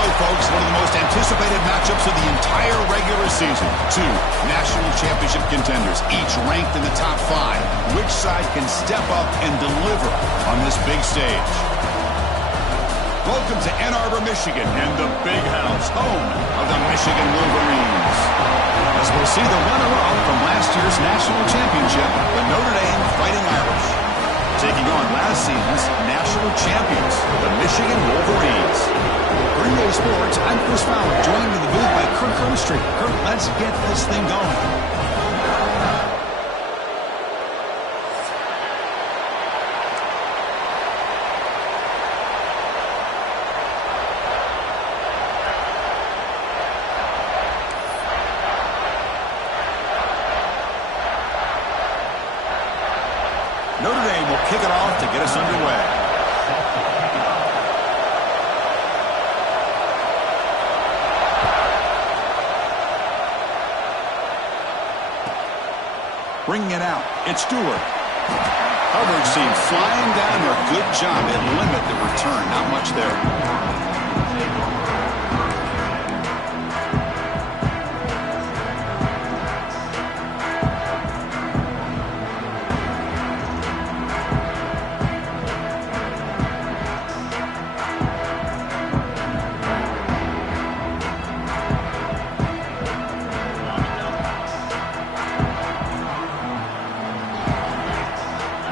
go, folks. One of the most anticipated matchups of the entire regular season. Two national championship contenders, each ranked in the top 5. Which side can step up and deliver on this big stage? Welcome to Ann Arbor, Michigan, and the Big House, home of the Michigan Wolverines. As we'll see the runner-up from last year's national championship, the Notre Dame Fighting Irish, taking on last season's national champions, the Michigan Wolverines. Green Bay Sports, I'm Chris Fowler, joined in the booth by Kirk Overstreet. Kirk, let's get this thing going. Notre Dame will kick it off to get us underway. Bringing it out, it's Stewart. Coverage team flying down there. Good job at limit the return. Not much there.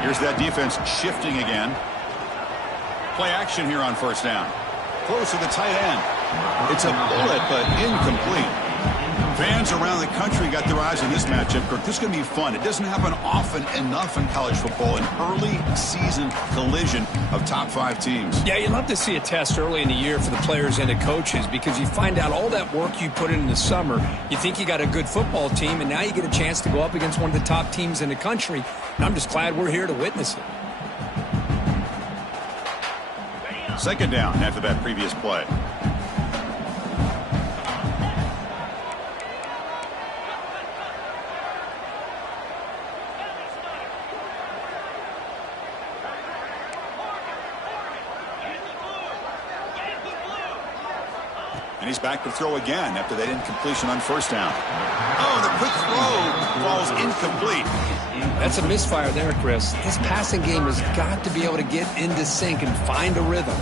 Here's that defense shifting again. Play action here on first down. Close to the tight end. It's a bullet, but incomplete. Fans around the country got their eyes on this matchup. Kirk, this is going to be fun. It doesn't happen often enough in college football, an early season collision of top 5 teams. Yeah, you love to see a test early in the year for the players and the coaches because you find out all that work you put in the summer. You think you got a good football team, and now you get a chance to go up against one of the top teams in the country. And I'm just glad we're here to witness it. Second down after that previous play. And he's back to throw again after that incompletion on first down. Oh, the quick throw falls incomplete. That's a misfire there, Chris. This passing game has got to be able to get into sync and find a rhythm.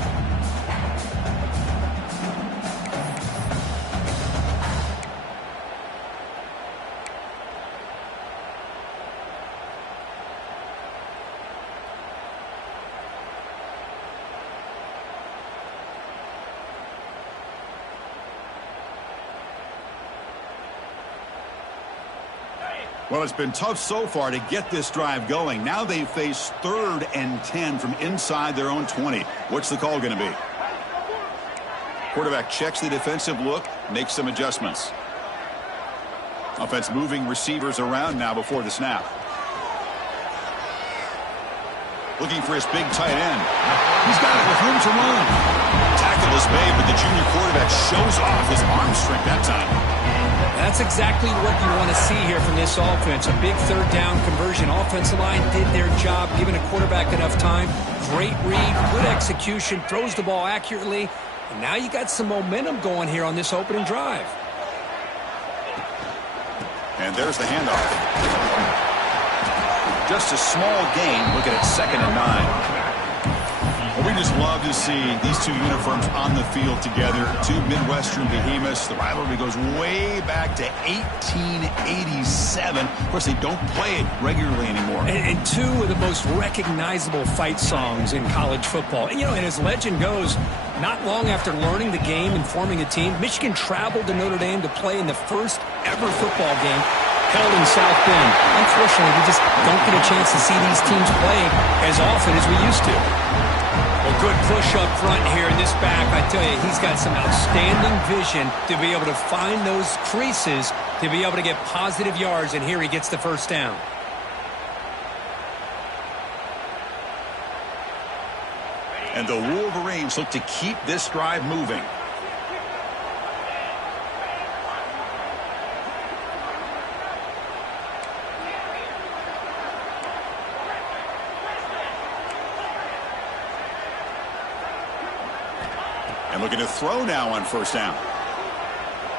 Well, it's been tough so far to get this drive going. Now they face 3rd and 10 from inside their own 20. What's the call going to be? Quarterback checks the defensive look, makes some adjustments. Offense moving receivers around now before the snap. Looking for his big tight end. He's got it with room to run. Tackle is made, but the junior quarterback shows off his arm strength that time. That's exactly what you want to see here from this offense. A big 3rd down conversion. Offensive line did their job, giving a quarterback enough time. Great read, good execution, throws the ball accurately. And now you got some momentum going here on this opening drive. And there's the handoff. Just a small gain. Looking at 2nd and 9. Well, we just love to see these two uniforms on the field together. Two Midwestern behemoths. The rivalry goes way back to 1887. Of course, they don't play it regularly anymore. And two of the most recognizable fight songs in college football. And, you know, and as legend goes, not long after learning the game and forming a team, Michigan traveled to Notre Dame to play in the first ever football game held in South Bend. Unfortunately, we just don't get a chance to see these teams play as often as we used to. Well, good push up front here in this back. I tell you, he's got some outstanding vision to be able to find those creases, to be able to get positive yards, and here he gets the first down. And the Wolverines look to keep this drive moving. And looking to throw now on first down.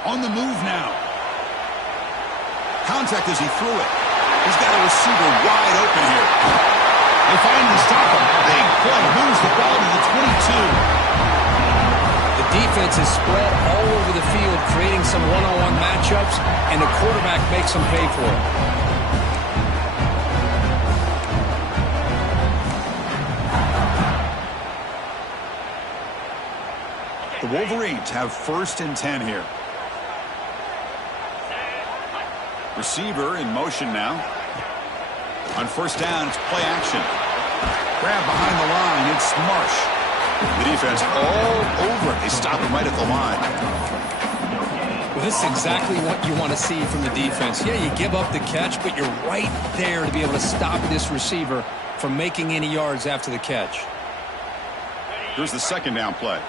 On the move now. Contact as he threw it. He's got a receiver wide open here. They finally stop him. Big play. Moves the ball to the 22. The defense is spread all over the field, creating some one-on-one matchups, and the quarterback makes them pay for it. The Wolverines have 1st and 10 here. Receiver in motion now. On first down, it's play action. Grab behind the line. It's Marsh. The defense all over it. They stop him right at the line. Well, this is exactly what you want to see from the defense. Yeah, you give up the catch, but you're right there to be able to stop this receiver from making any yards after the catch. Here's the 2nd down play.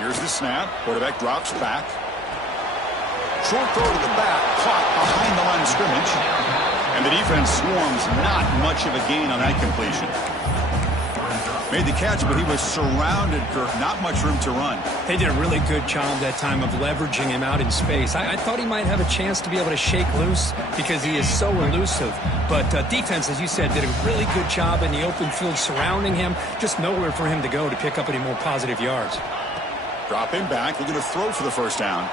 Here's the snap. Quarterback drops back. Short throw to the back. Caught behind the line of scrimmage. And the defense swarms. Not much of a gain on that completion. Made the catch, but he was surrounded, Kirk. Not much room to run. They did a really good job that time of leveraging him out in space. I thought he might have a chance to be able to shake loose because he is so elusive. But defense, as you said, did a really good job in the open field surrounding him. Just nowhere for him to go to pick up any more positive yards. Drop him back. Looking to throw for the first down.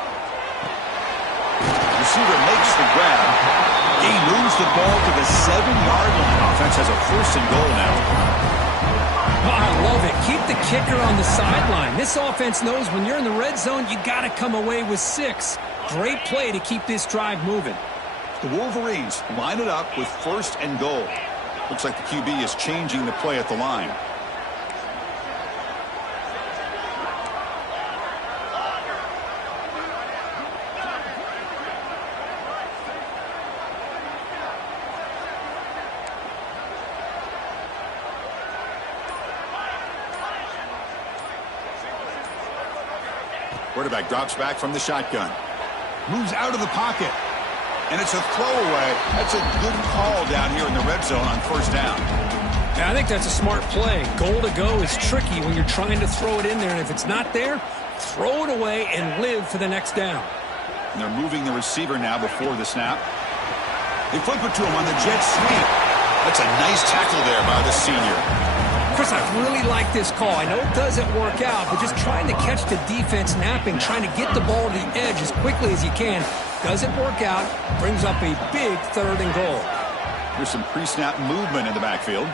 Receiver makes the grab. He moves the ball to the 7-yard line. Offense has a 1st and goal now. Oh, I love it. Keep the kicker on the sideline. This offense knows when you're in the red zone, you got to come away with 6. Great play to keep this drive moving. The Wolverines line it up with 1st and goal. Looks like the QB is changing the play at the line. Quarterback drops back from the shotgun. Moves out of the pocket. And it's a throwaway. That's a good call down here in the red zone on first down. Yeah, I think that's a smart play. Goal to go is tricky when you're trying to throw it in there. And if it's not there, throw it away and live for the next down. And they're moving the receiver now before the snap. They flip it to him on the jet sweep. That's a nice tackle there by the senior. Chris, I really like this call. I know it doesn't work out, but just trying to catch the defense napping, trying to get the ball to the edge as quickly as you can. Doesn't work out. Brings up a big 3rd and goal. Here's some pre-snap movement in the backfield.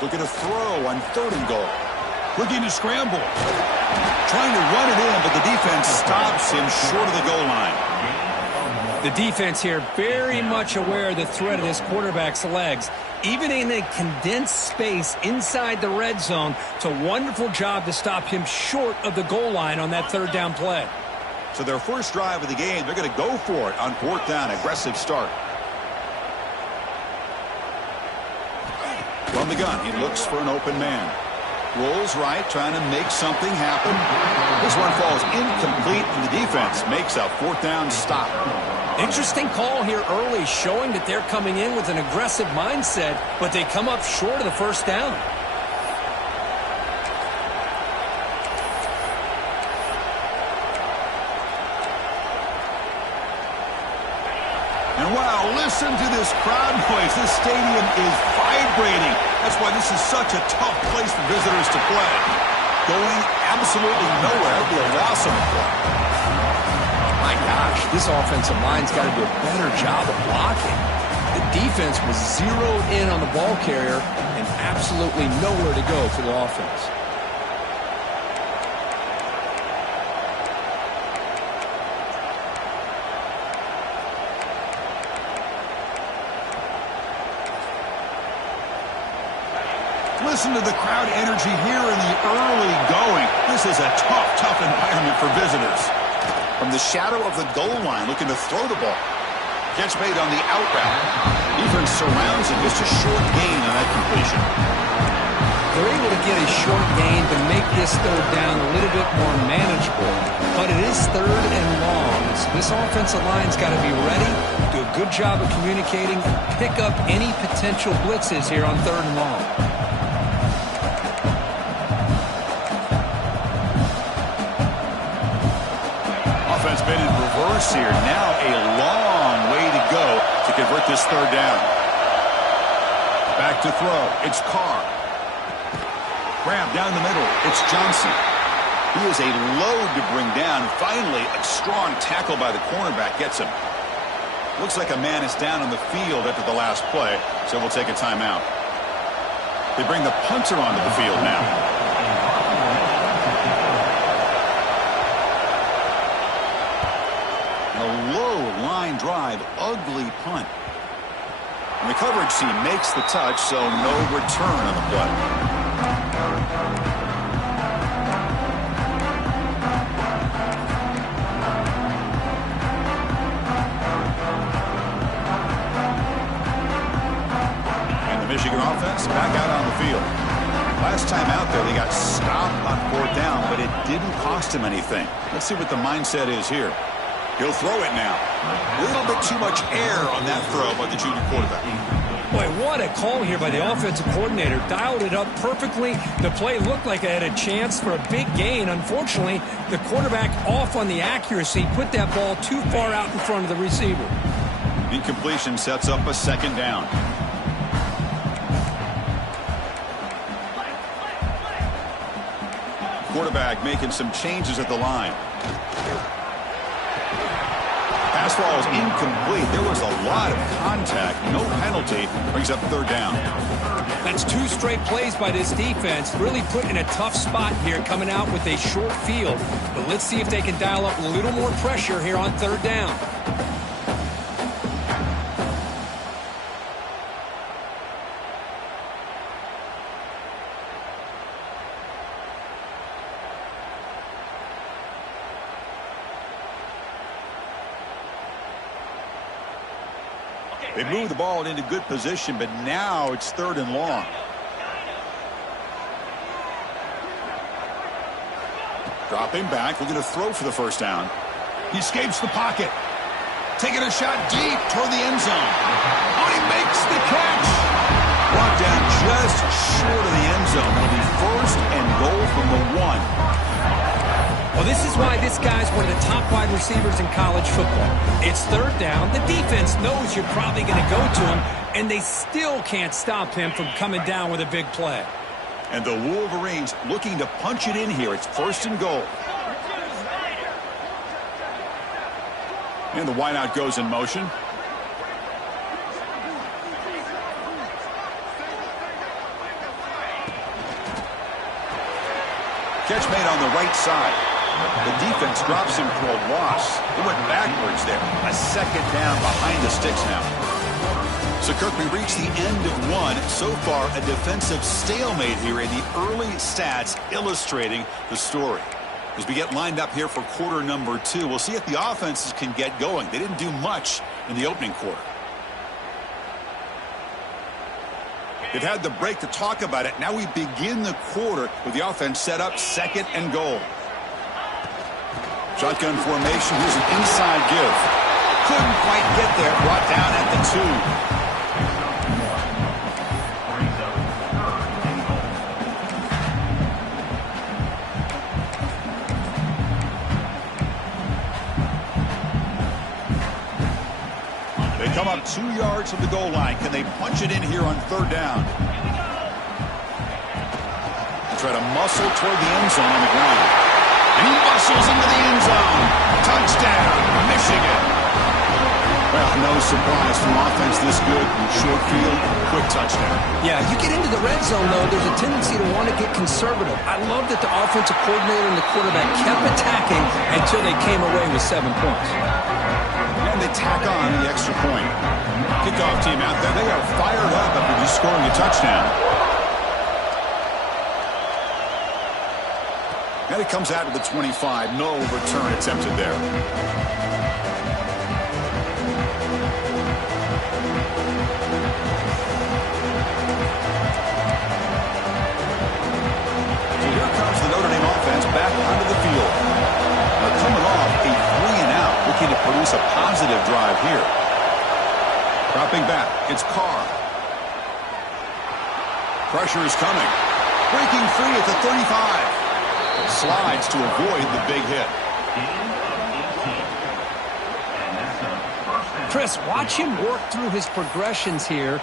Looking to throw on 3rd and goal. Looking to scramble. Trying to run it in, but the defense stops him short of the goal line. The defense here very much aware of the threat of this quarterback's legs. Even in a condensed space inside the red zone, it's a wonderful job to stop him short of the goal line on that 3rd down play. So their first drive of the game, they're going to go for it on 4th down. Aggressive start. From the gun, he looks for an open man. Rolls right, trying to make something happen. This one falls incomplete, and the defense makes a 4th down stop. Interesting call here early, showing that they're coming in with an aggressive mindset, but they come up short of the first down. And wow, listen to this crowd noise. This stadium is vibrating. That's why this is such a tough place for visitors to play. Going absolutely nowhere, it'll be a loss of the play. My gosh, this offensive line's got to do a better job of blocking. The defense was zeroed in on the ball carrier and absolutely nowhere to go for the offense. Listen to the crowd energy here in the early going. This is a tough environment for visitors. From the shadow of the goal line, looking to throw the ball. Catch made on the out route. Defense surrounds him. Just a short gain on that completion. They're able to get a short gain to make this 3rd down a little bit more manageable. But it is 3rd and long. So this offensive line's got to be ready, do a good job of communicating, pick up any potential blitzes here on 3rd and long. Offense been in reverse here. Now a long way to go to convert this 3rd down. Back to throw. It's Carr. Grab down the middle. It's Johnson. He is a load to bring down. Finally, a strong tackle by the cornerback gets him. Looks like a man is down on the field after the last play, so we'll take a timeout. They bring the punter onto the field now. A low line drive, ugly punt. And the coverage team makes the touch, so no return on the play. Michigan offense back out on the field. Last time out there, they got stopped on 4th down, but it didn't cost him anything. Let's see what the mindset is here. He'll throw it now. A little bit too much air on that throw by the junior quarterback. Boy, what a call here by the offensive coordinator. Dialed it up perfectly. The play looked like it had a chance for a big gain. Unfortunately, the quarterback off on the accuracy, put that ball too far out in front of the receiver. Incompletion sets up a 2nd down. Quarterback making some changes at the line. Pass ball is incomplete. There was a lot of contact. No penalty. Brings up 3rd down. That's 2 straight plays by this defense. Really put in a tough spot here, coming out with a short field. But let's see if they can dial up a little more pressure here on 3rd down. They move the ball into good position, but now it's 3rd and long. Dropping back, looking to throw for the 1st down. He escapes the pocket. Taking a shot deep toward the end zone. Oh, he makes the catch. Brought down just short of the end zone. It'll be 1st and goal from the 1. Well, this is why this guy's one of the top wide receivers in college football. It's 3rd down. The defense knows you're probably going to go to him, and they still can't stop him from coming down with a big play. And the Wolverines looking to punch it in here. It's 1st and goal. And the wideout goes in motion. Catch made on the right side. The defense drops him for a loss. He went backwards there. A 2nd down behind the sticks now. So, Kirk, we reach the end of 1. So far, a defensive stalemate here in the early stats illustrating the story. As we get lined up here for quarter number 2, we'll see if the offenses can get going. They didn't do much in the opening quarter. They've had the break to talk about it. Now we begin the quarter with the offense set up 2nd and goal. Shotgun formation. Here's an inside give. Couldn't quite get there. Brought down at the 2. They come up 2 yards from the goal line. Can they punch it in here on 3rd down? They try to muscle toward the end zone on the ground. And he muscles into the end zone. Touchdown, Michigan. Well, no surprise from offense this good. Short field, quick touchdown. Yeah, you get into the red zone, though, there's a tendency to want to get conservative. I love that the offensive coordinator and the quarterback kept attacking until they came away with 7 points. And they tack on the extra point. Kickoff team out there, they are fired up after just scoring a touchdown. And it comes out to the 25. No return attempted there. So here comes the Notre Dame offense back onto the field. Now coming off a 3-and-out, looking to produce a positive drive here. Dropping back, it's Carr. Pressure is coming. Breaking free at the 35. Slides to avoid the big hit. Chris, watch him work through his progressions here.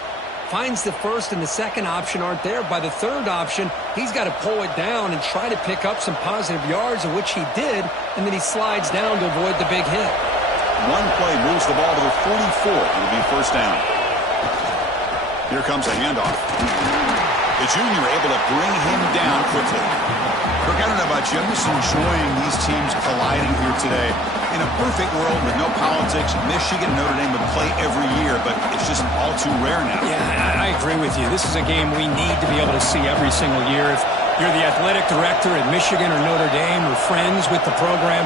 Finds the first and the second option aren't there. By the third option, he's got to pull it down and try to pick up some positive yards, of which he did, and then he slides down to avoid the big hit. One play moves the ball to the 44. It'll be first down. Here comes a handoff. The junior able to bring him down quickly. Look, I don't know about you. I'm just enjoying these teams colliding here today. In a perfect world with no politics, Michigan and Notre Dame would play every year, but it's just all too rare now. Yeah, I agree with you. This is a game we need to be able to see every single year. If you're the athletic director at Michigan or Notre Dame or friends with the program,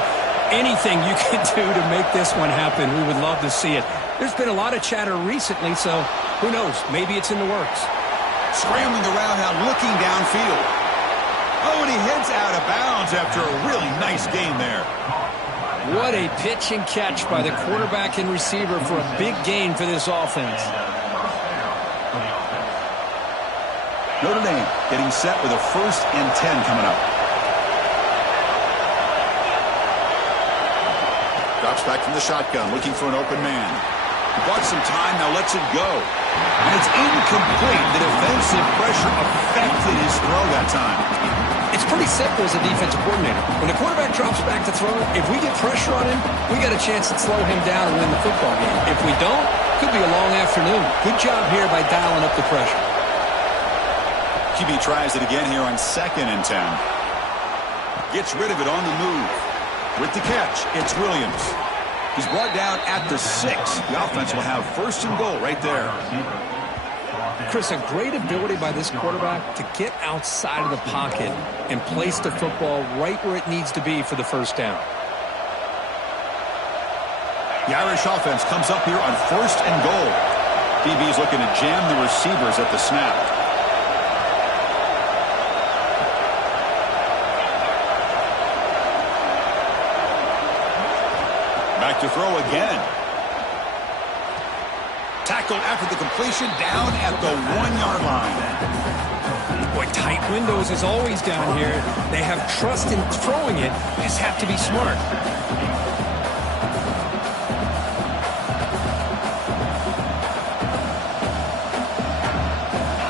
anything you can do to make this one happen, we would love to see it. There's been a lot of chatter recently, so who knows? Maybe it's in the works. Scrambling around now, looking downfield. Oh, and he heads out of bounds after a really nice game there. What a pitch and catch by the quarterback and receiver for a big gain for this offense. Notre Dame getting set with a 1st and 10 coming up. Drops back from the shotgun, looking for an open man. He bought some time, now lets it go. And it's incomplete. The defensive pressure affected his throw that time. It's pretty simple as a defensive coordinator. When the quarterback drops back to throw, if we get pressure on him, we got a chance to slow him down and win the football game. If we don't, could be a long afternoon. Good job here by dialing up the pressure. QB tries it again here on 2nd and 10. Gets rid of it on the move. With the catch, it's Williams. He's brought down at the 6. The offense will have 1st and goal right there. Chris, a great ability by this quarterback to get outside of the pocket and place the football right where it needs to be for the first down. The Irish offense comes up here on 1st and goal. DB's looking to jam the receivers at the snap. Back to throw again. Tackled after the completion, down at the 1-yard line. Boy, tight windows as always down here. They have trust in throwing it. They just have to be smart.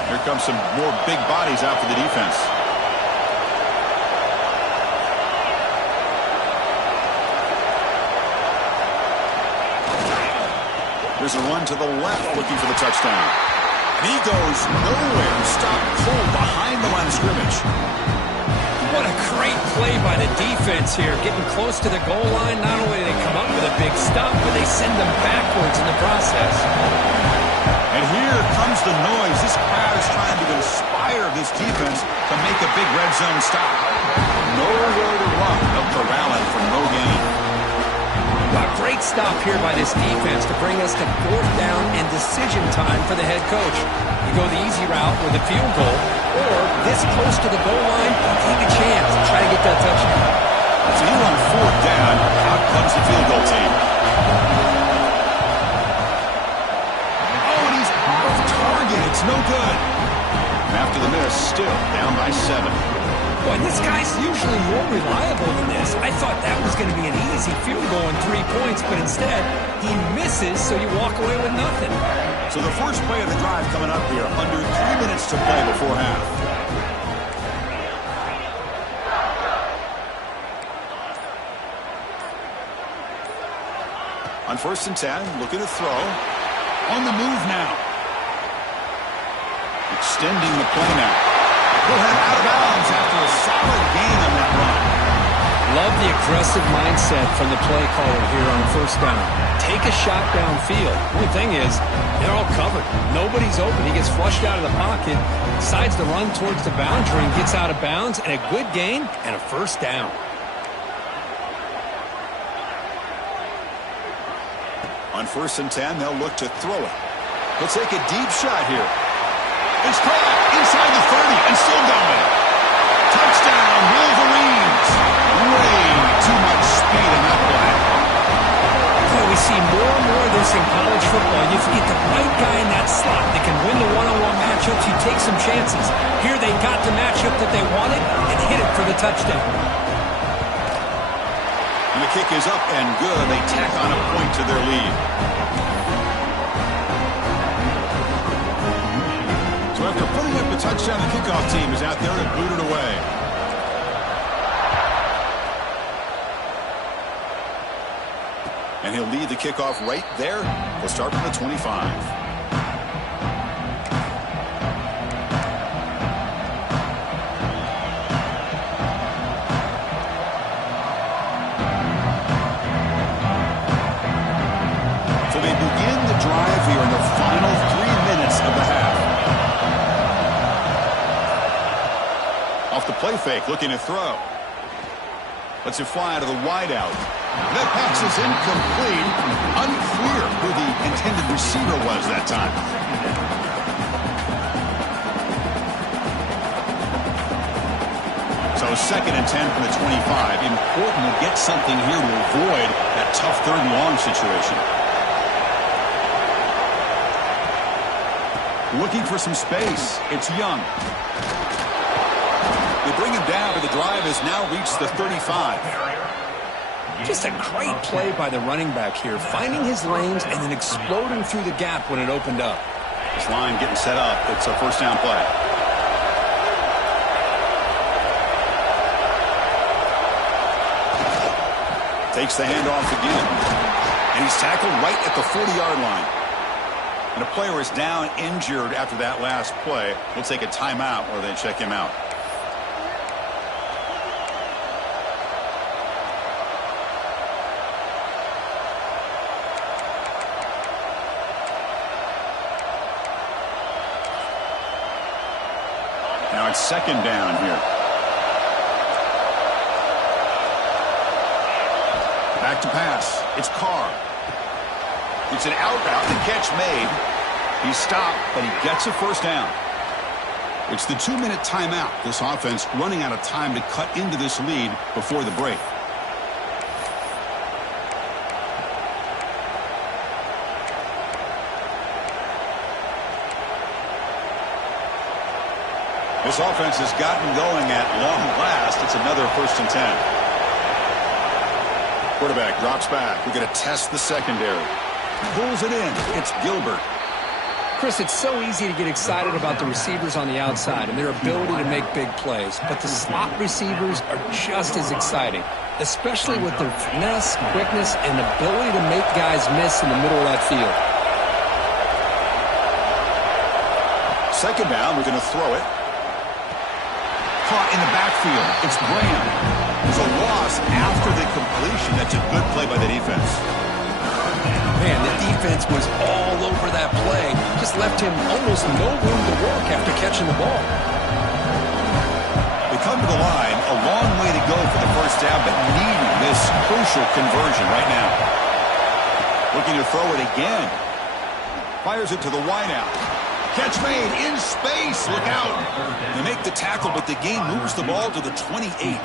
Here comes some more big bodies out for the defense. There's a run to the left looking for the touchdown. And he goes nowhere. Stopped cold behind the line of scrimmage. What a great play by the defense here. Getting close to the goal line. Not only do they come up with a big stop, but they send them backwards in the process. And here comes the noise. This crowd is trying to inspire this defense to make a big red zone stop. Nowhere to run. No corralling for no gain. A great stop here by this defense to bring us to 4th down and decision time for the head coach. You go the easy route with a field goal, or this close to the goal line, take a chance and try to get that touchdown. So here on 4th down, out comes the field goal team. Oh, and he's off target. It's no good. And after the miss, still down by 7. Boy, this guy's usually more reliable than this. I thought that was going to be an easy field goal and 3 points, but instead, he misses, so you walk away with nothing. So the first play of the drive coming up here, under 3 minutes to play before half. On 1st and 10, looking to throw. On the move now. Extending the play now. He'll head out of bounds after a solid gain on that run. Love the aggressive mindset from the play caller here on 1st down. Take a shot downfield. The only thing is, they're all covered. Nobody's open. He gets flushed out of the pocket, decides to run towards the boundary and gets out of bounds, and a good gain and a 1st down. On 1st and 10, they'll look to throw it. He'll take a deep shot here. It's caught inside the 30 and still going. Touchdown, Wolverines. Way too much speed in that play. Boy, we see see more and more of this in college football. If you get the right guy in that slot that can win the one-on-one matchups, you take some chances. Here they got the matchup that they wanted and hit it for the touchdown. And the kick is up and good. They tack on a point to their lead. So after putting up the touchdown, the kickoff team is out there to boot it away. And he'll lead the kickoff right there. We'll start from the 25. Drive here in the final 3 minutes of the half. Off the play fake, looking to throw. Lets it fly to the wideout. That pass is incomplete. Unclear who the intended receiver was that time. So 2nd and 10 from the 25. Important to get something here to avoid that tough 3rd and long situation. Looking for some space. It's Young. They bring him down, but the drive has now reached the 35. Just a great play by the running back here, finding his lanes and then exploding through the gap when it opened up. This line getting set up. It's a 1st down play. Takes the handoff again. And he's tackled right at the 40-yard line. And a player is down injured after that last play. We'll take a timeout or they check him out. Now it's 2nd down here. Back to pass. It's Carr. It's an out route, the catch made. He's stopped, but he gets a 1st down. It's the 2-minute timeout. This offense running out of time to cut into this lead before the break. This offense has gotten going at long last. It's another 1st and 10. Quarterback drops back. We're going to test the secondary. Pulls it in. It's Gilbert. Chris, it's so easy to get excited about the receivers on the outside and their ability to make big plays, but the slot receivers are just as exciting, especially with their finesse, quickness, and ability to make guys miss in the middle of that field. 2nd down, we're going to throw it. Caught in the backfield. It's Graham. There's a loss after the completion. That's a good play by the defense. Man, the defense was all over that play. Just left him almost no room to work after catching the ball. They come to the line, a long way to go for the 1st down, but needing this crucial conversion right now. Looking to throw it again. Fires it to the wideout. Catch made in space. Look out. They make the tackle, but the game moves the ball to the 28.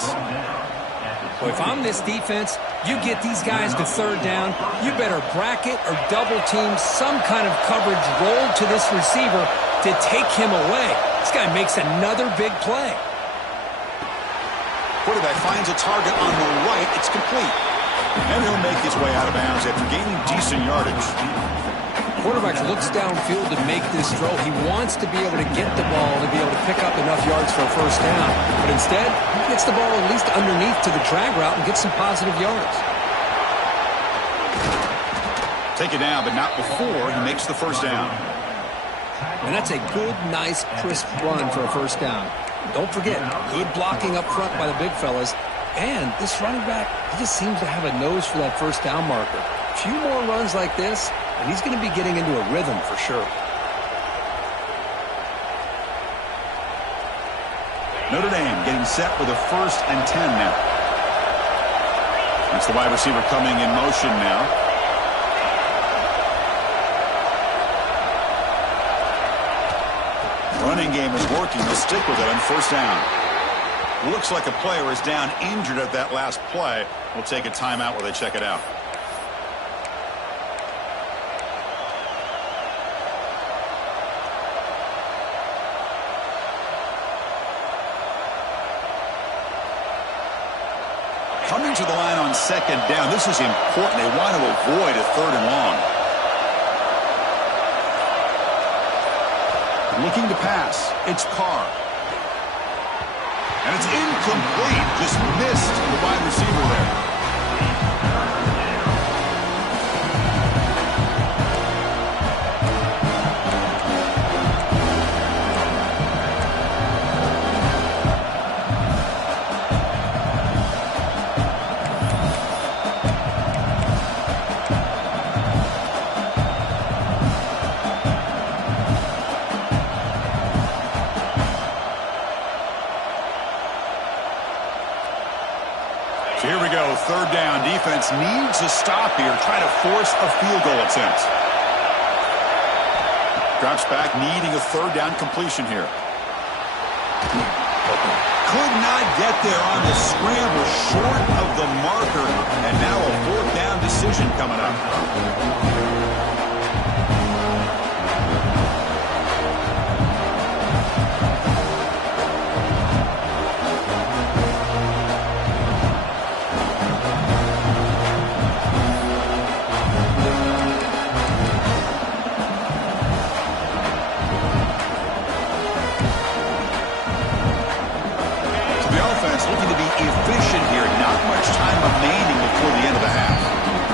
Well, if I'm this defense, you get these guys to 3rd down, you better bracket or double team some kind of coverage roll to this receiver to take him away. This guy makes another big play. Quarterback finds a target on the right. It's complete. And he'll make his way out of bounds after gaining decent yardage. Quarterback looks downfield to make this throw. He wants to be able to get the ball to be able to pick up enough yards for a 1st down. But instead, he gets the ball at least underneath to the drag route and gets some positive yards. Take it down, but not before he makes the 1st down. And that's a good, nice, crisp run for a 1st down. Don't forget, good blocking up front by the big fellas. And this running back, he just seems to have a nose for that 1st down marker. A few more runs like this, and he's going to be getting into a rhythm for sure. Notre Dame getting set with a 1st and 10 now. That's the wide receiver coming in motion now. Running game is working. They'll stick with it on 1st down. Looks like a player is down injured at that last play. We'll take a timeout while they check it out. Coming to the line on second down. This is important. They want to avoid a third and long. Looking to pass. It's Carr. And it's incomplete. Just missed the wide receiver there. Here we go, third down. Defense needs a stop here. Try to force a field goal attempt. Drops back, needing a third down completion here. Could not get there on the scramble, short of the marker, and now a fourth down decision coming up. Looking to be efficient here. Not much time remaining before the end of the half.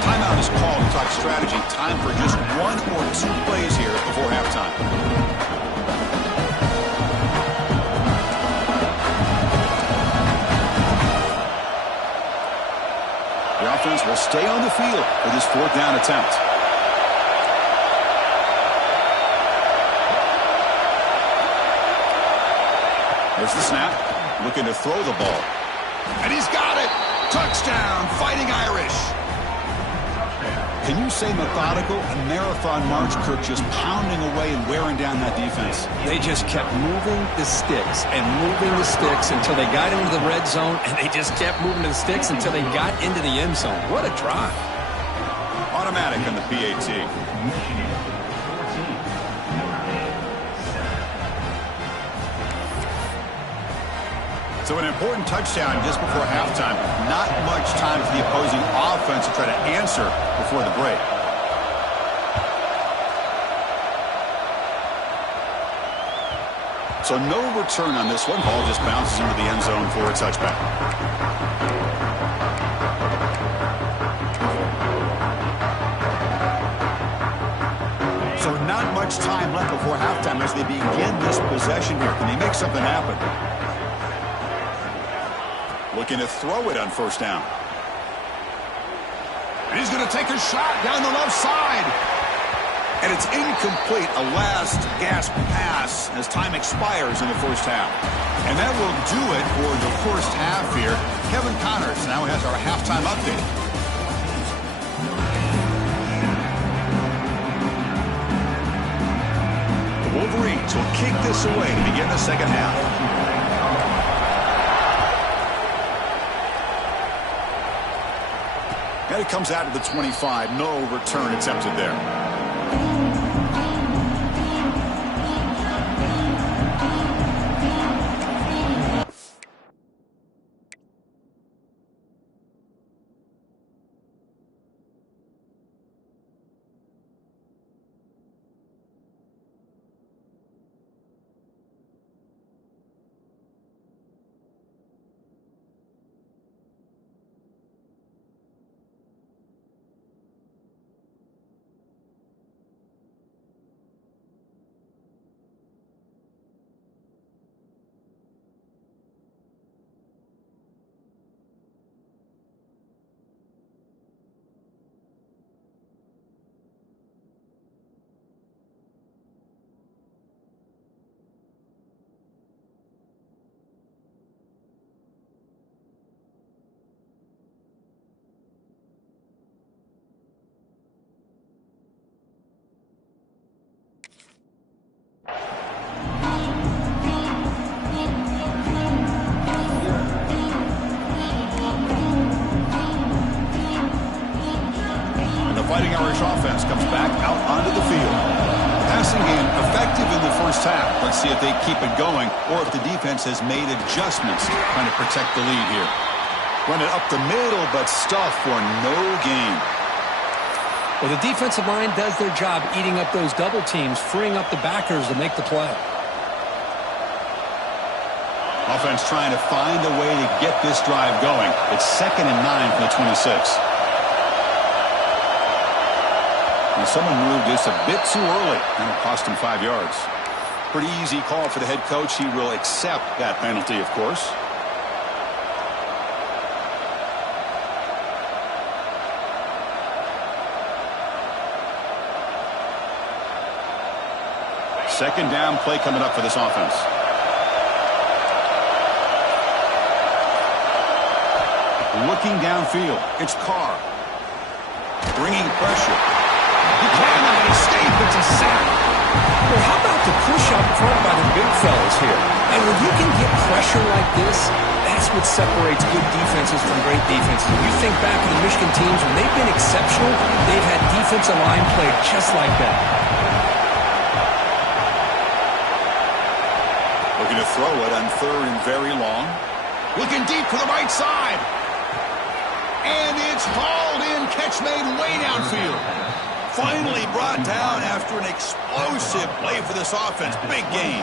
Timeout is called to talk strategy. Time for just one or two plays here before halftime. The offense will stay on the field for this fourth down attempt. There's the snap. Looking to throw the ball. And he's got it! Touchdown, Fighting Irish! Can you say methodical? A marathon march, Kirk, just pounding away and wearing down that defense. They just kept moving the sticks and moving the sticks until they got into the red zone, and they just kept moving the sticks until they got into the end zone. What a drive. Automatic on the PAT. So an important touchdown just before halftime. Not much time for the opposing offense to try to answer before the break. So no return on this one. Ball just bounces into the end zone for a touchback. So not much time left before halftime as they begin this possession here. Can they make something happen? Looking to throw it on first down. And he's going to take a shot down the left side. And it's incomplete. A last gasp pass as time expires in the first half. And that will do it for the first half here. Kevin Connors now has our halftime update. The Wolverines will kick this away to begin the second half. And it comes out to the 25. No return attempted there. Fighting Irish offense comes back out onto the field. Passing game effective in the first half. Let's see if they keep it going or if the defense has made adjustments trying to protect the lead here. Run it up the middle, but stuffed for no gain. Well, the defensive line does their job eating up those double teams, freeing up the backers to make the play. Offense trying to find a way to get this drive going. It's 2nd and 9 from the 26. And someone moved just a bit too early, and it cost him 5 yards. Pretty easy call for the head coach. He will accept that penalty, of course. Second down play coming up for this offense. Looking downfield, it's Carr. Bringing pressure. He cannot escape. It's a sack. Well, how about the push up front by the big fellas here? And when you can get pressure like this, that's what separates good defenses from great defenses. You think back to the Michigan teams, when they've been exceptional, they've had defensive line play just like that. Looking to throw it on 3rd and very long. Looking deep to the right side. And it's hauled in. Catch made way downfield. Finally brought down after an explosive play for this offense. Big gain.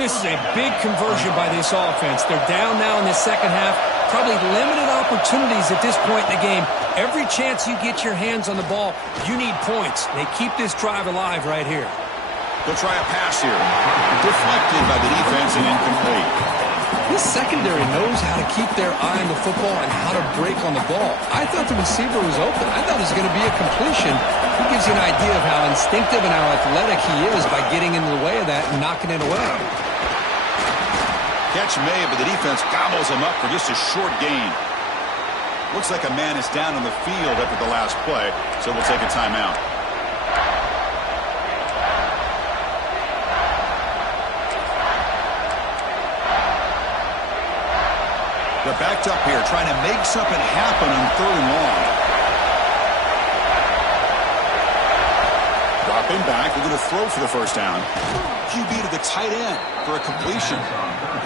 This is a big conversion by this offense. They're down now in the second half. Probably limited opportunities at this point in the game. Every chance you get your hands on the ball, you need points. They keep this drive alive right here. They'll try a pass here. Deflected by the defense and incomplete. This secondary knows how to keep their eye on the football and how to break on the ball. I thought the receiver was open. I thought it was going to be a completion. It gives you an idea of how instinctive and how athletic he is by getting into the way of that and knocking it away. Catch made, but the defense gobbles him up for just a short gain. Looks like a man is down on the field after the last play, so we'll take a timeout. They're backed up here, trying to make something happen on 3rd and long. Dropping back, they're going to throw for the first down. QB to the tight end for a completion.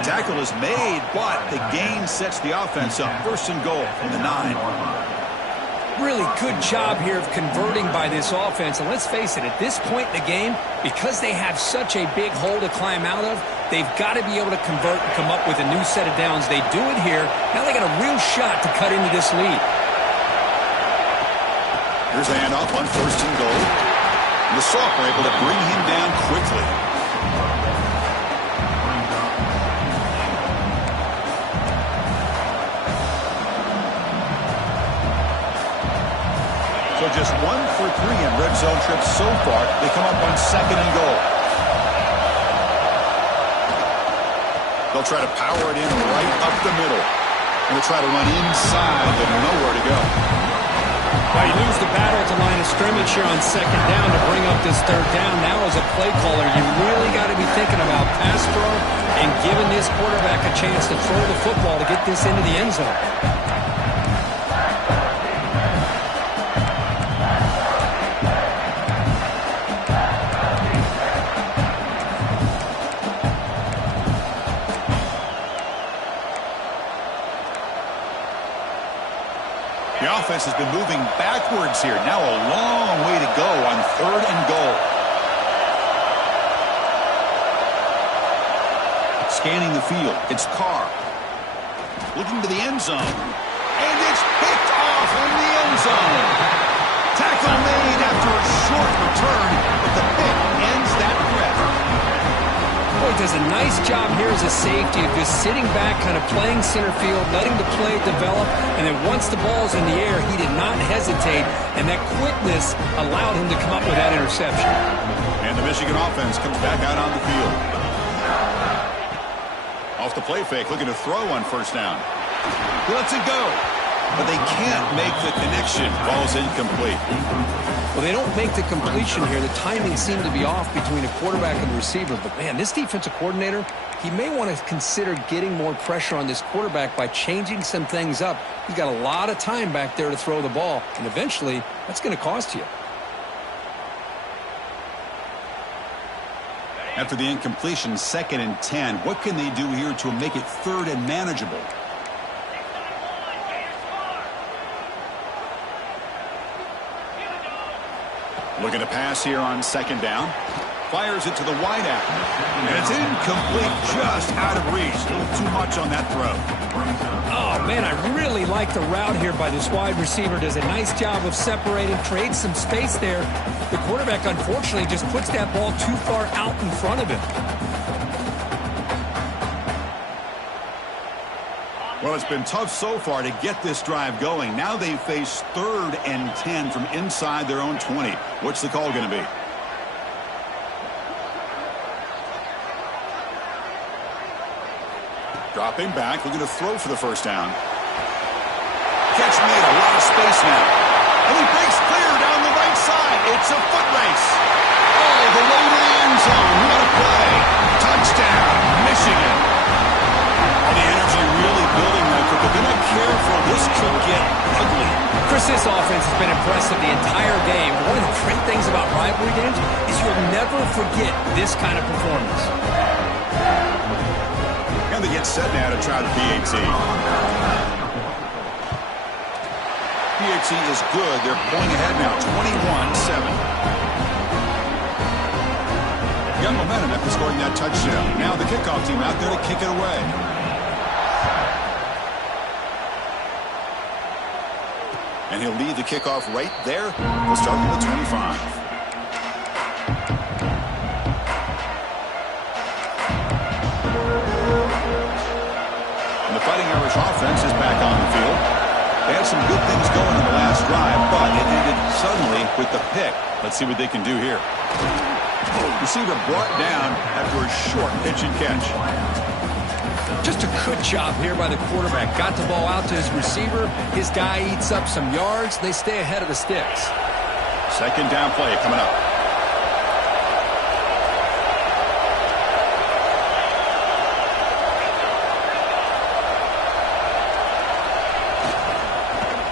The tackle is made, but the gain sets the offense up. 1st and goal from the 9. Really good job here of converting by this offense. And let's face it, at this point in the game, because they have such a big hole to climb out of, they've got to be able to convert and come up with a new set of downs. They do it here. Now they got a real shot to cut into this lead. Here's the handoff on 1st and goal. And the Soft are able to bring him down quickly. So just 1 for 3 in red zone trips so far. They come up on 2nd and goal. They'll try to power it in right up the middle. And they'll try to run inside, but nowhere to go. Well, you lose the battle to line of scrimmage here on 2nd down to bring up this 3rd down. Now as a play caller, you really got to be thinking about pass throw and giving this quarterback a chance to throw the football to get this into the end zone. The offense has been moving backwards here. Now a long way to go on 3rd and goal. Scanning the field. It's Carr. Looking to the end zone. And it's picked off in the end zone. Tackle made after a short return, but the pick ends that threat. Boy, does a nice job here as a safety of just sitting back, kind of playing center field, letting the play develop, and then once the ball's in the air, he did not hesitate, and that quickness allowed him to come up with that interception. And the Michigan offense comes back out on the field. Off the play fake, looking to throw on 1st down. He lets it go, but they can't make the connection. Ball's incomplete. Well, they don't make the completion here. The timing seemed to be off between a quarterback and the receiver. But, man, this defensive coordinator, he may want to consider getting more pressure on this quarterback by changing some things up. He's got a lot of time back there to throw the ball, and eventually that's going to cost you. After the incompletion, 2nd and 10. What can they do here to make it 3rd and manageable? Looking to pass here on second down. Fires it to the wideout. And it's incomplete, just out of reach. A little too much on that throw. Oh, man, I really like the route here by this wide receiver. Does a nice job of separating, creates some space there. The quarterback, unfortunately, just puts that ball too far out in front of him. Well, it's been tough so far to get this drive going. Now they face 3rd and 10 from inside their own 20. What's the call going to be? Dropping back, looking to throw for the first down. Catch made, a lot of space now. And he breaks clear down the right side. It's a foot race. Oh, the way to the end zone. What a play. Touchdown, Michigan. Oh, the energy really building there. If they're not careful, this could get ugly. Chris, this offense has been impressive the entire game. One of the great things about rivalry games is you'll never forget this kind of performance. And they get set now to try the PAT. PAT is good. They're pulling ahead now, 21-7. Got momentum after scoring that touchdown. Now the kickoff team out there to kick it away. And he'll lead the kickoff right there. He'll start with the 25. The Fighting Irish offense is back on the field. They had some good things going in the last drive, but it ended suddenly with the pick. Let's see what they can do here. Receiver brought down after a short pitch and catch. Just a good job here by the quarterback. Got the ball out to his receiver. His guy eats up some yards. They stay ahead of the sticks. Second down play coming up.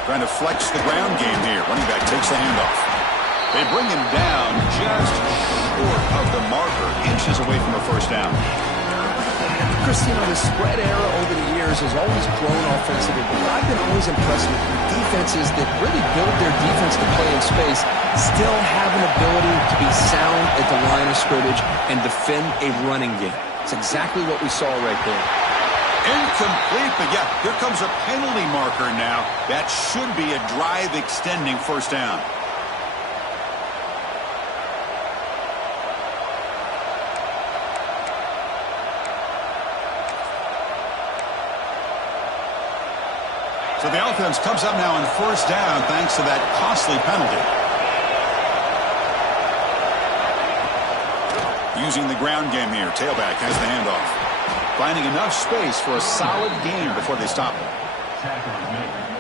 Trying to flex the ground game here. Running back takes the handoff. They bring him down just short of the marker, inches away from a first down. Chris, you know, the spread era over the years has always grown offensively, but I've been always impressed with defenses that really build their defense to play in space, still have an ability to be sound at the line of scrimmage and defend a running game. It's exactly what we saw right there. Incomplete, but yeah, here comes a penalty marker now. That should be a drive-extending first down. So the offense comes up now on first down thanks to that costly penalty. Using the ground game here. Tailback has the handoff. Finding enough space for a solid gain before they stop him.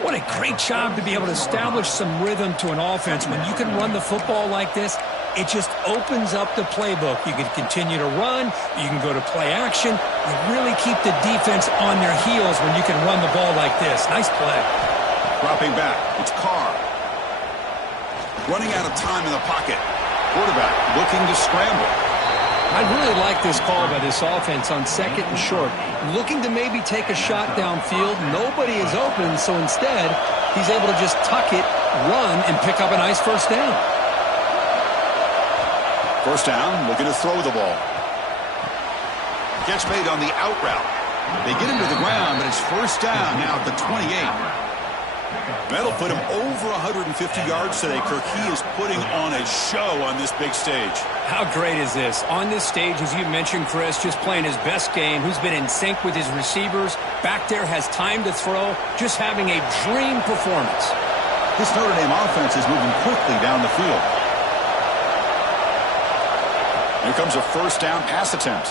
What a great job to be able to establish some rhythm to an offense. When you can run the football like this, it just opens up the playbook. You can continue to run. You can go to play action. You really keep the defense on their heels when you can run the ball like this. Nice play. Dropping back. It's Carr. Running out of time in the pocket. Quarterback looking to scramble. I really like this call by this offense on second and short. Looking to maybe take a shot downfield. Nobody is open, so instead, he's able to just tuck it, run, and pick up a nice first down. First down, looking to throw the ball. Catch made on the out route. They get him to the ground, but it's first down now at the 28. That'll put him over 150 yards today, Kirk. He is putting on a show on this big stage. How great is this? On this stage, as you mentioned, Chris, just playing his best game, who's been in sync with his receivers. Back there, has time to throw, just having a dream performance. This Notre Dame offense is moving quickly down the field. Here comes a first down pass attempt.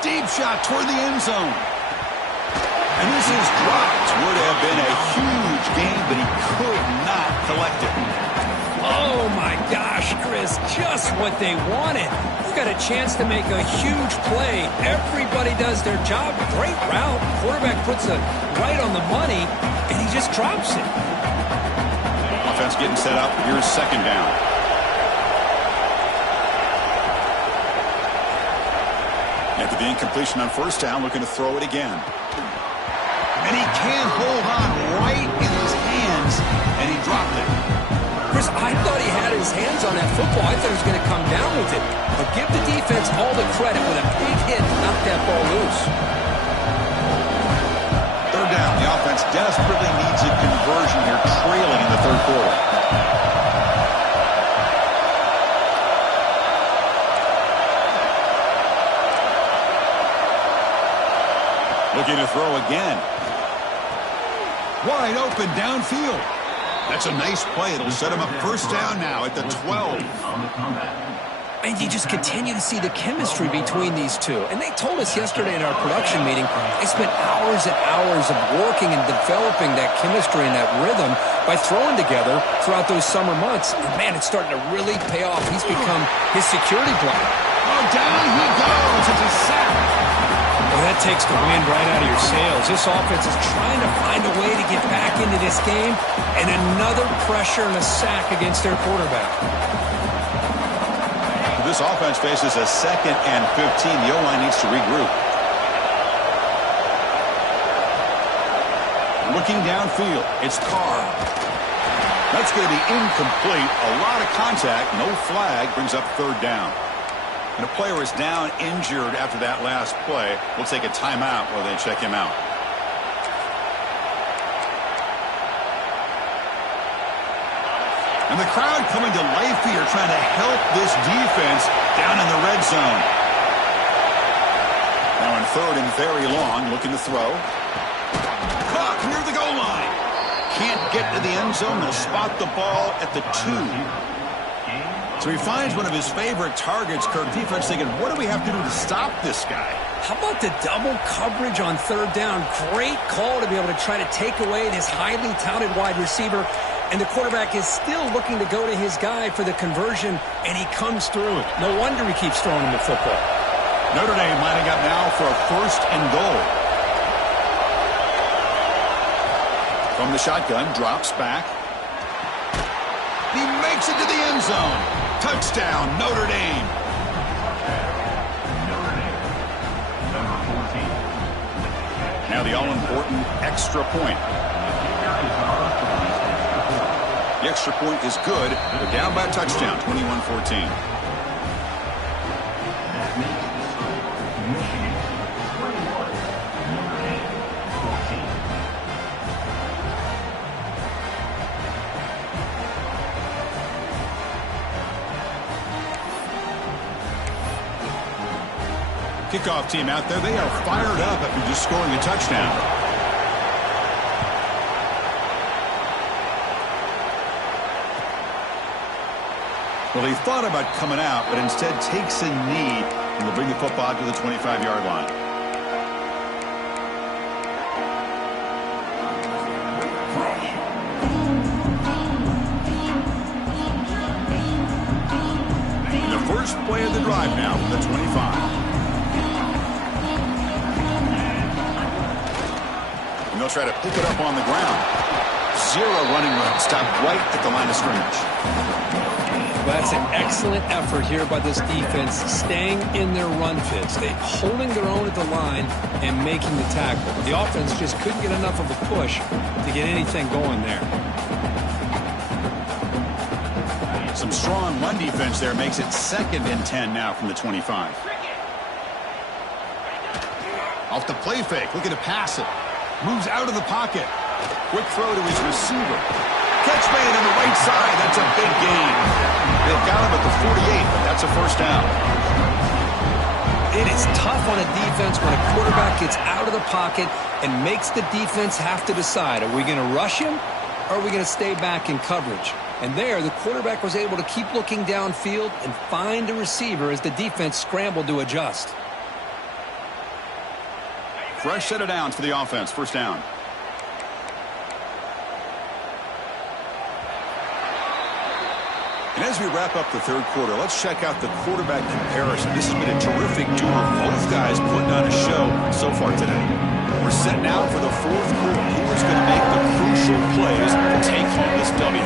Deep shot toward the end zone. And this is dropped. Would have been a huge game, but he could not collect it. Oh, my gosh, Chris, just what they wanted. You got a chance to make a huge play. Everybody does their job. Great route. Quarterback puts it right on the money, and he just drops it. Offense getting set up. Here's second down. After the incompletion on first down, looking to throw it again. And he can't hold on right in his hands, and he dropped it. Chris, I thought he had his hands on that football. I thought he was going to come down with it. But give the defense all the credit with a big hit to knock that ball loose. Third down. The offense desperately needs a conversion here, trailing in the third quarter. Looking to throw again. Wide open downfield. That's a nice play. It'll set him up first down now at the 12. And you just continue to see the chemistry between these two. And they told us yesterday in our production meeting, they spent hours and hours of working and developing that chemistry and that rhythm by throwing together throughout those summer months. And man, it's starting to really pay off. He's become his security blanket. Oh, down he goes. It's a sack. Well, that takes the wind right out of your sails. This offense is trying to find a way to get back into this game, and another pressure and a sack against their quarterback. This offense faces a 2nd and 15. The O-line needs to regroup. Looking downfield, it's Carr. That's going to be incomplete. A lot of contact, no flag, brings up third down. And a player is down injured after that last play. We'll take a timeout while they check him out. And the crowd coming to life here, trying to help this defense down in the red zone. Now on third and very long, looking to throw. Caught near the goal line. Can't get to the end zone. They'll spot the ball at the 2. So he finds one of his favorite targets. Kirk, defense thinking, what do we have to do to stop this guy? How about the double coverage on third down? Great call to be able to try to take away this highly touted wide receiver. And the quarterback is still looking to go to his guy for the conversion, and he comes through. No wonder he keeps throwing him the football. Notre Dame lining up now for a 1st and goal. From the shotgun, drops back. He makes it to the end zone. Touchdown, Notre Dame. Now the all-important extra point. The extra point is good. They're down by a touchdown, 21-14. Kickoff team out there, they are fired up after just scoring a touchdown. Well, he thought about coming out, but instead takes a knee and will bring the football to the 25-yard line. And the first play of the drive now from the 25. And they'll try to pick it up on the ground. 0 running room. Stopped right at the line of scrimmage. Well, that's an excellent effort here by this defense, staying in their run fits. They holding their own at the line and making the tackle. The offense just couldn't get enough of a push to get anything going there. Some strong run defense there makes it 2nd and 10 now from the 25. Off the play fake, looking to pass it. Moves out of the pocket. Quick throw to his receiver. Catch made on the right side. That's a big gain. They've got him at the 48, but that's a first down. It is tough on a defense when a quarterback gets out of the pocket and makes the defense have to decide, are we going to rush him or are we going to stay back in coverage? And there, the quarterback was able to keep looking downfield and find a receiver as the defense scrambled to adjust. Fresh set of downs for the offense. First down. And as we wrap up the third quarter, let's check out the quarterback comparison. This has been a terrific duel. Both guys putting on a show so far today. We're set now for the fourth quarter. Who is going to make the crucial plays to take home this W?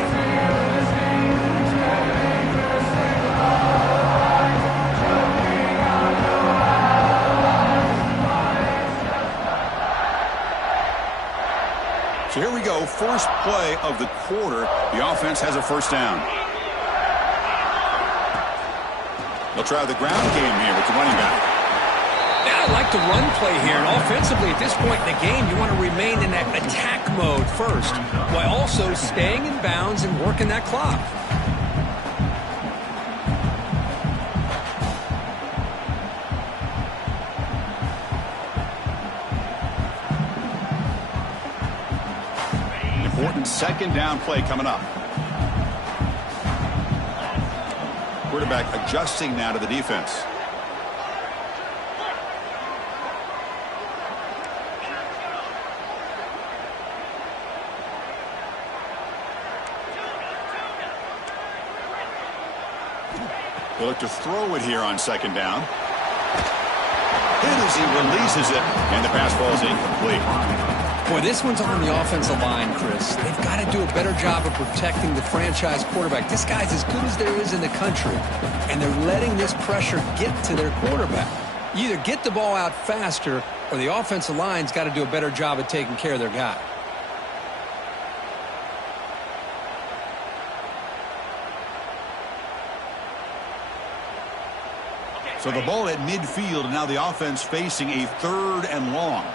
So here we go, first play of the quarter, the offense has a first down. They'll try the ground game here with the running back. Yeah, I like the run play here. And offensively, at this point in the game, you want to remain in that attack mode first, while also staying in bounds and working that clock. Important second down play coming up. Quarterback adjusting now to the defense. They look to throw it here on second down. Hit as he releases it, and the pass ball is incomplete. Boy, this one's on the offensive line, Chris. They've got to do a better job of protecting the franchise quarterback. This guy's as good as there is in the country, and they're letting this pressure get to their quarterback. You either get the ball out faster, or the offensive line's got to do a better job of taking care of their guy. So the ball at midfield, and now the offense facing a 3rd and long.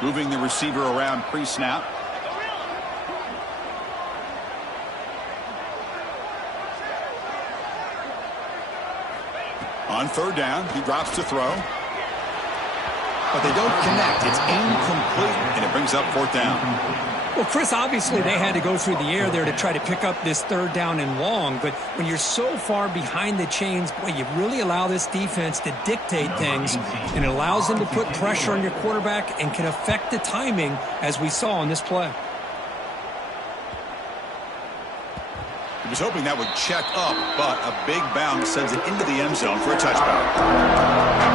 Moving the receiver around pre-snap. On 3rd down, he drops to throw. But they don't connect. It's incomplete, and it brings up 4th down. Well, Chris, obviously they had to go through the air there to try to pick up this 3rd down and long, but when you're so far behind the chains, boy, you really allow this defense to dictate things, and it allows them to put pressure on your quarterback and can affect the timing, as we saw in this play. He was hoping that would check up, but a big bounce sends it into the end zone for a touchdown.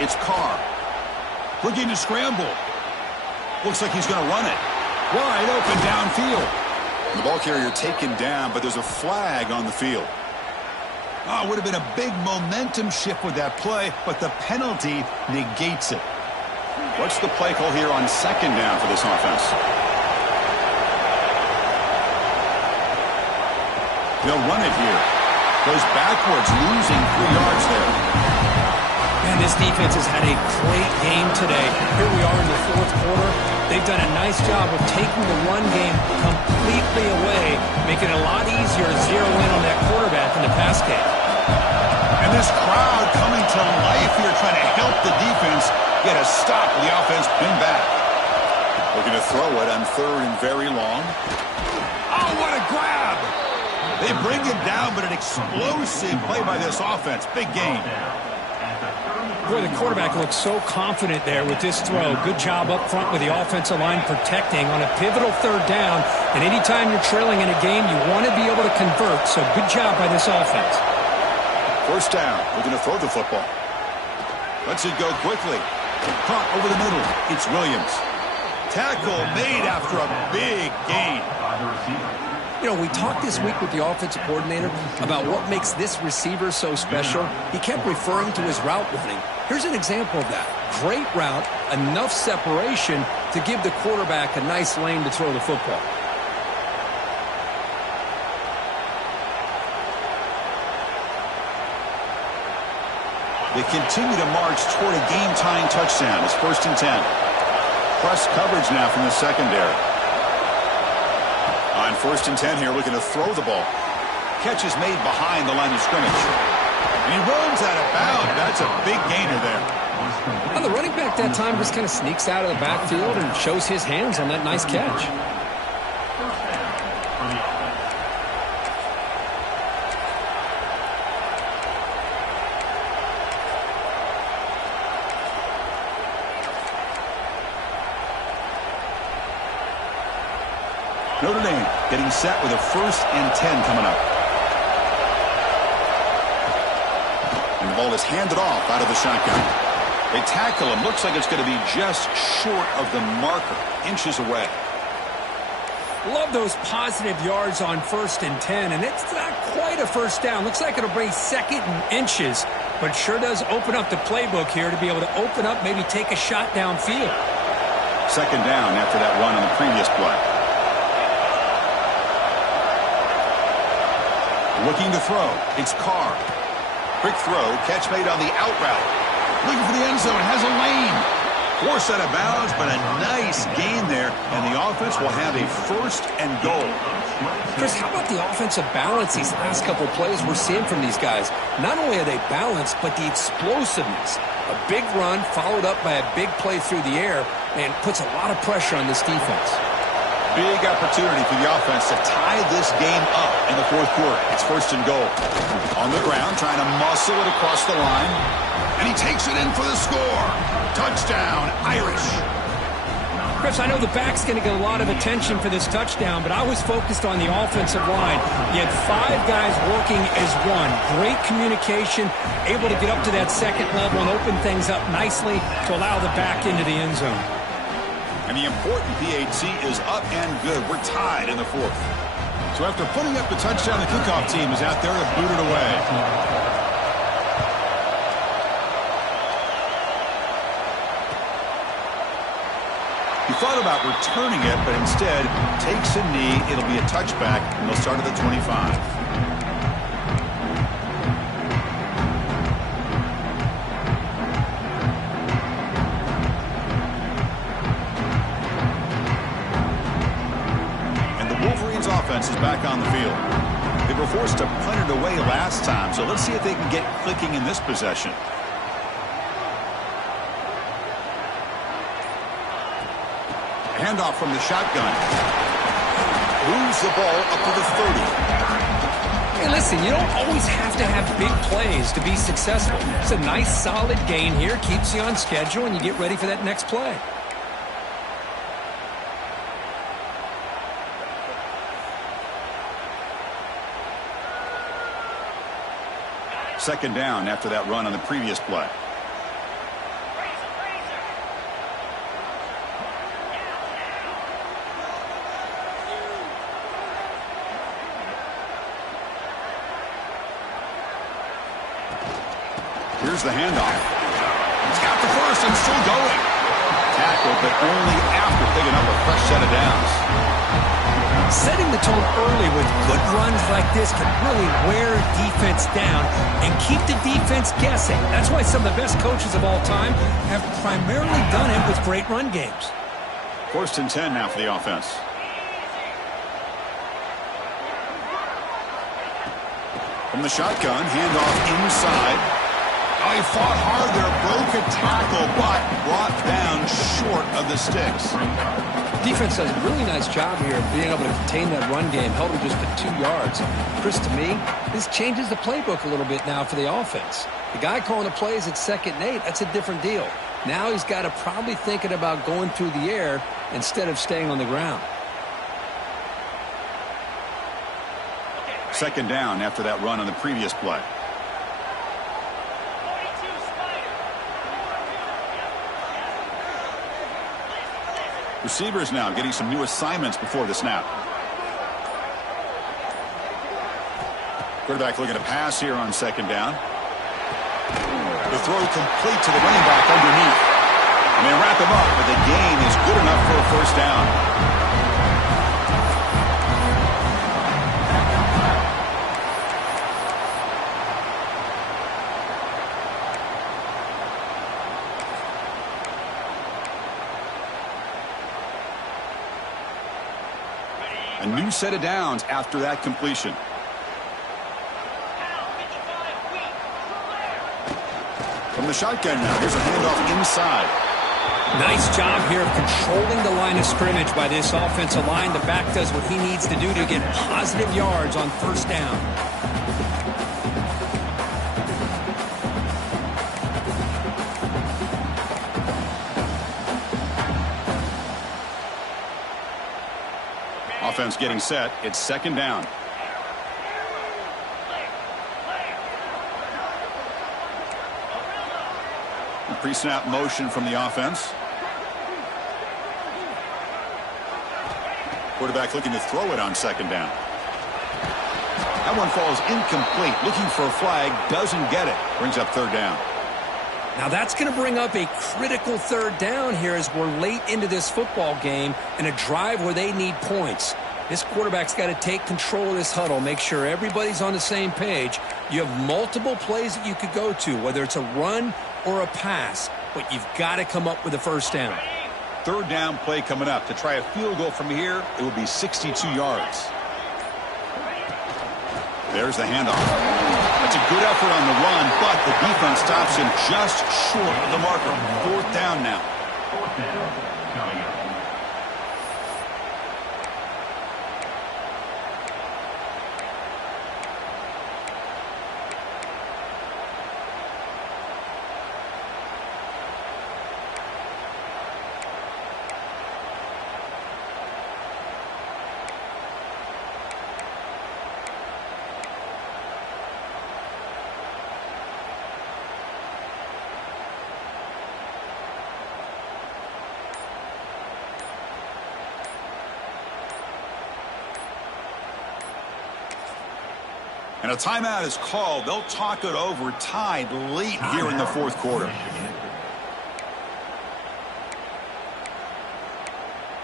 It's Carr. Looking to scramble. Looks like he's going to run it. Wide open downfield. The ball carrier taken down, but there's a flag on the field. Oh, it would have been a big momentum shift with that play, but the penalty negates it. What's the play call here on 2nd down for this offense? They'll run it here. Goes backwards, losing 3 yards there. Man, this defense has had a great game today. Here we are in the 4th quarter. They've done a nice job of taking the run game completely away, making it a lot easier to zero in on that quarterback in the pass game. And this crowd coming to life here, trying to help the defense get a stop with the offense pinned back. Looking to throw it on 3rd and very long. Oh, what a grab! They bring him down, but an explosive play by this offense. Big game. Boy, the quarterback looks so confident there with this throw. Good job up front with the offensive line protecting on a pivotal 3rd down. And anytime you're trailing in a game, you want to be able to convert. So good job by this offense. 1st down. We're going to throw the football. Lets it go quickly. Caught over the middle. It's Williams. Tackle made after a big gain. You know, we talked this week with the offensive coordinator about what makes this receiver so special. He kept referring to his route running. Here's an example of that. Great route, enough separation to give the quarterback a nice lane to throw the football. They continue to march toward a game-tying touchdown. It's 1st and 10. Press coverage now from the secondary. On 1st and 10 here, looking to throw the ball. Catch is made behind the line of scrimmage. And he runs out of bounds. That's a big gainer there. Well, the running back that time just kind of sneaks out of the backfield and shows his hands on that nice catch. Notre Dame getting set with a 1st and 10 coming up. And the ball is handed off out of the shotgun. They tackle him. Looks like it's going to be just short of the marker, inches away. Love those positive yards on 1st and 10, and it's not quite a first down. Looks like it'll bring 2nd and inches, but sure does open up the playbook here to be able to open up, maybe take a shot downfield. 2nd down after that run on the previous play. Looking to throw. It's Carr. Quick throw. Catch made on the out route. Looking for the end zone. Has a lane. Forced out of bounds, but a nice gain there, and the offense will have a 1st and goal. Chris, how about the offensive balance these last couple plays we're seeing from these guys? Not only are they balanced, but the explosiveness. A big run followed up by a big play through the air, and puts a lot of pressure on this defense. Big opportunity for the offense to tie this game up in the 4th quarter. It's 1st and goal. On the ground, trying to muscle it across the line. And he takes it in for the score. Touchdown, Irish. Chris, I know the back's going to get a lot of attention for this touchdown, but I was focused on the offensive line. You had 5 guys working as one. Great communication, able to get up to that 2nd level and open things up nicely to allow the back into the end zone. And the important PAT is up and good. We're tied in the 4th. So after putting up the touchdown, the kickoff team is out there to boot it away. He thought about returning it, but instead takes a knee. It'll be a touchback, and they'll start at the 25. And the Wolverines' offense is back on the field. They were forced to punt it away last time, so let's see if they can get clicking in this possession. Handoff from the shotgun. Moves the ball up to the 30. Hey, listen, you don't always have to have big plays to be successful. It's a nice, solid gain here. Keeps you on schedule, and you get ready for that next play. Second down after that run on the previous play. Here's the handoff. He's got the first and still going. Tackle, but only after picking up a fresh set of downs. Setting the tone early with good runs like this can really wear defense down and keep the defense guessing. That's why some of the best coaches of all time have primarily done it with great run games. 1st and 10 now for the offense. From the shotgun, handoff inside. Oh, he fought hard there, broke a tackle, but brought down short of the sticks. Defense does a really nice job here of being able to contain that run game, held him just for 2 yards. Chris, to me, this changes the playbook a little bit now for the offense. The guy calling the plays at 2nd and 8, that's a different deal. Now he's got to probably thinking about going through the air instead of staying on the ground. 2nd down after that run on the previous play. Receivers now getting some new assignments before the snap. Quarterback looking to pass here on 2nd down. The throw complete to the running back underneath. And they wrap him up, but the gain is good enough for a 1st down. A new set of downs after that completion. From the shotgun now, here's a handoff inside. Nice job here of controlling the line of scrimmage by this offensive line. The back does what he needs to do to get positive yards on 1st down. offense getting set. It's second down. Pre-snap motion from the offense. Quarterback looking to throw it on second down. That one falls incomplete. Looking for a flag. Doesn't get it. Brings up third down. Now that's going to bring up a critical third down here as we're late into this football game and a drive where they need points. This quarterback's got to take control of this huddle, make sure everybody's on the same page. You have multiple plays that you could go to, whether it's a run or a pass, but you've got to come up with a first down. Third down play coming up. To try a field goal from here, it will be 62 yards. There's the handoff. That's a good effort on the run, but the defense stops him just short of the marker. Fourth down now. Fourth down coming up. And a timeout is called. They'll talk it over, tied late here in the fourth quarter.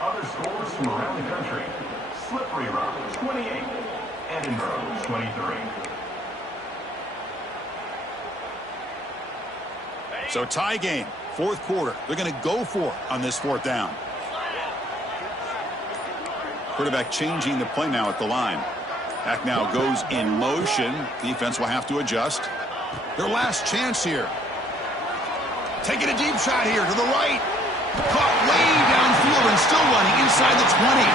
Other scores from around the country. Slippery Rock, 28. Edinburgh, 23. So tie game, fourth quarter. They're going to go for it on this fourth down. Quarterback changing the play now at the line. Back now goes in motion. Defense will have to adjust. Their last chance here. Taking a deep shot here to the right. Caught way downfield and still running inside the 20.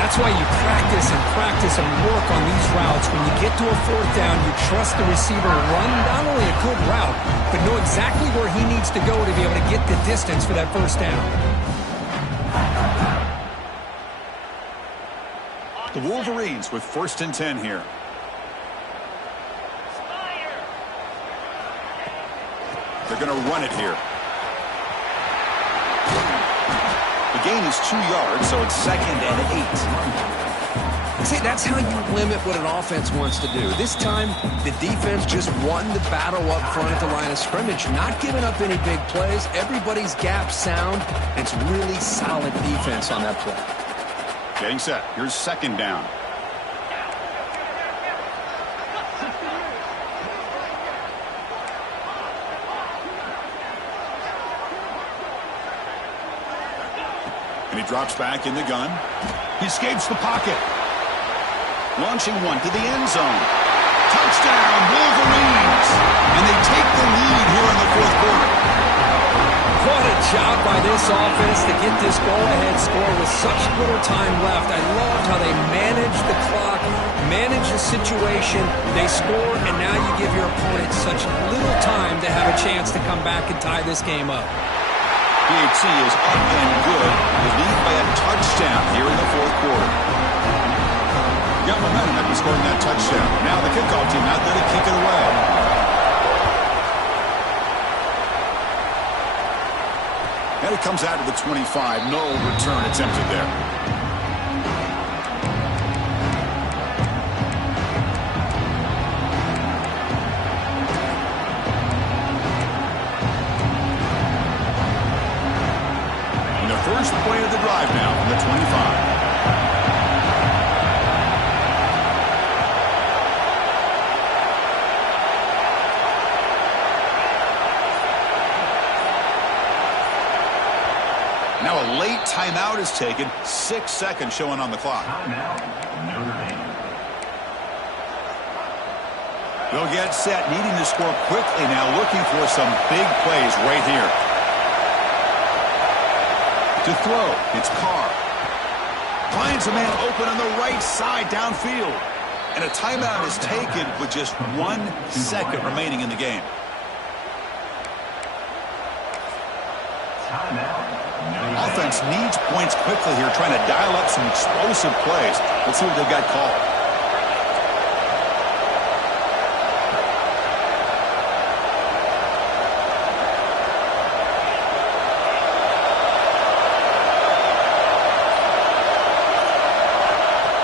That's why you practice and work on these routes. When you get to a fourth down, you trust the receiver to run not only a good route, but know exactly where he needs to go to be able to get the distance for that first down. The Wolverines with 1st and 10 here. They're going to run it here. The gain is 2 yards, so it's 2nd and 8. See, that's how you limit what an offense wants to do. This time, the defense just won the battle up front at the line of scrimmage, not giving up any big plays. Everybody's gap sound. It's really solid defense on that play. Getting set. Here's 2nd down. And he drops back in the gun. He escapes the pocket. Launching one to the end zone. Touchdown, Wolverines! And they take the lead here in the fourth quarter. What a job by this offense to get this goal-ahead score with such little time left. I loved how they managed the clock, managed the situation. They scored, and now you give your opponent such little time to have a chance to come back and tie this game up. PHC is up and good. The lead by a touchdown here in the fourth quarter. Got momentum after scoring that touchdown. Now the kickoff team out there to kick it away. And it comes out to the 25. No return attempted there. And the first play of the drive now from the 25. Now a late timeout is taken. 6 seconds showing on the clock. Timeout, Notre Dame. They'll get set, needing to score quickly now, looking for some big plays right here. To throw, it's Carr. Finds a man open on the right side downfield. And a timeout is taken with just 1 second remaining in the game. Timeout. offense needs points quickly here, trying to dial up some explosive plays. Let's see what they've got called.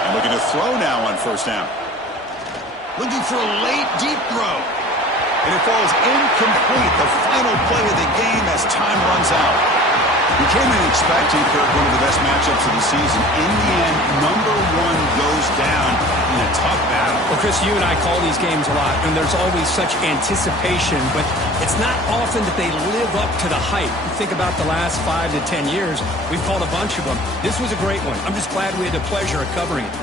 And looking to throw now on first down. Looking for a late, deep throw. And it falls incomplete, the final play of the game as time runs out. We came in expecting, Kirk, one of the best matchups of the season. In the end, number one goes down in a tough battle. Well, Chris, you and I call these games a lot, and there's always such anticipation, but it's not often that they live up to the hype. You think about the last 5 to 10 years, we've called a bunch of them. This was a great one. I'm just glad we had the pleasure of covering it.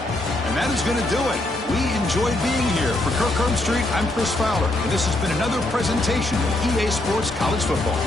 And that is going to do it. We enjoyed being here. For Kirk Street, I'm Chris Fowler, and this has been another presentation of EA Sports College Football.